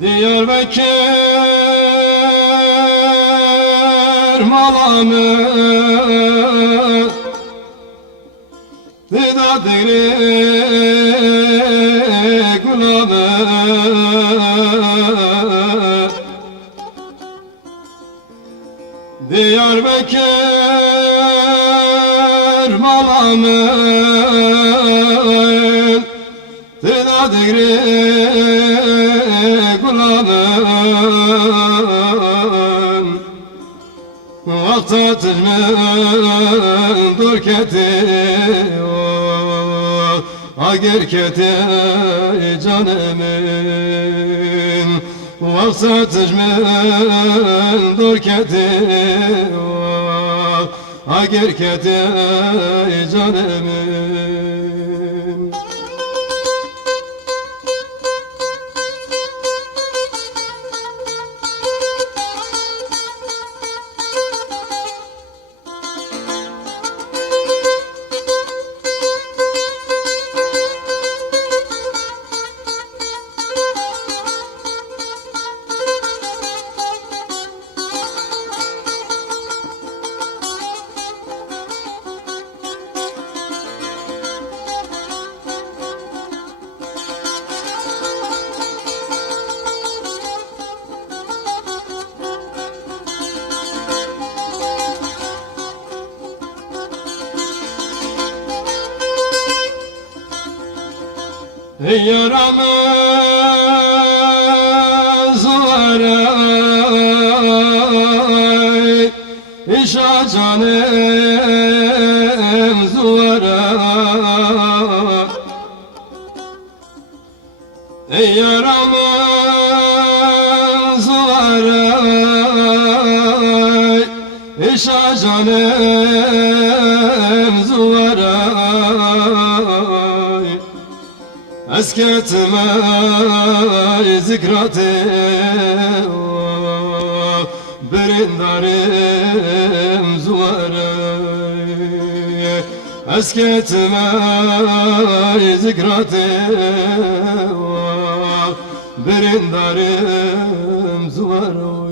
Diyarbakır malamı Didadiri gulamı Diyarbakır malamı Didadiri gulamım Vakta tüzmün durketi Agir keti canımın Vakta tüzmün durketi Agir keti canımın Yaramız var ay İşa canım zuvara Yaramız var ay İşa canım zuvara Esketme zikrate Berindarım zuvara Esketme zikrate Berindarım zuvara